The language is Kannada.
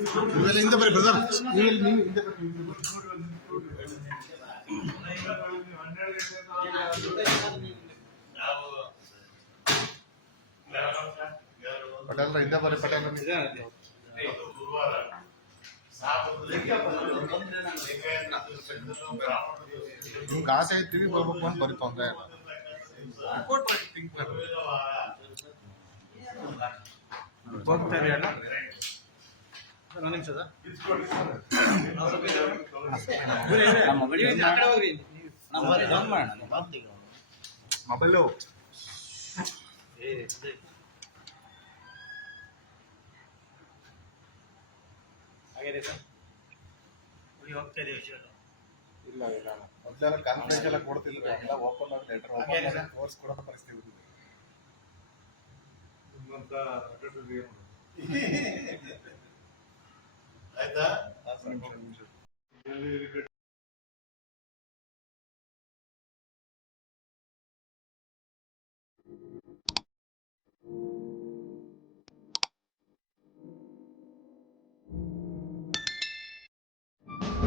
ಇವೆಲ್ಲ ಹಿಂದೆ ಬರ್ರಿ ಬ್ರದರ್. ಪಟೇಲ್ ಹಿಂದೆ ಬರ್ರಿ. ಪಟೇಲ್ ನಿಮ್ಗೆ ಆಸೆ ಐತಿವಿ ಬರ್ಬೇಕು ಅಂತ ಬರೀ ತೊಂದರೆ ಇಲ್ಲ. ಹೋಗ್ತಾರೆ ಅಲ್ಲ ನಿಮಿಷದ ಮೊಬೈಲು ಇಲ್ಲ ಇಲ್ಲ ಮೊದಲೆಲ್ಲ ಕಾನ್ಫರೆನ್ಸ್ ಎಲ್ಲ ಕೊಡ್ತಿದ್ರು. ಎಲ್ಲ ಓಪನ್ ಆಗಿ ಲೆಟರ್ ಓಪನ್ ಕೋರ್ಸ್ ಕೊಡೋ ಪರಿಸ್ಥಿತಿ ಆಯ್ತಾ.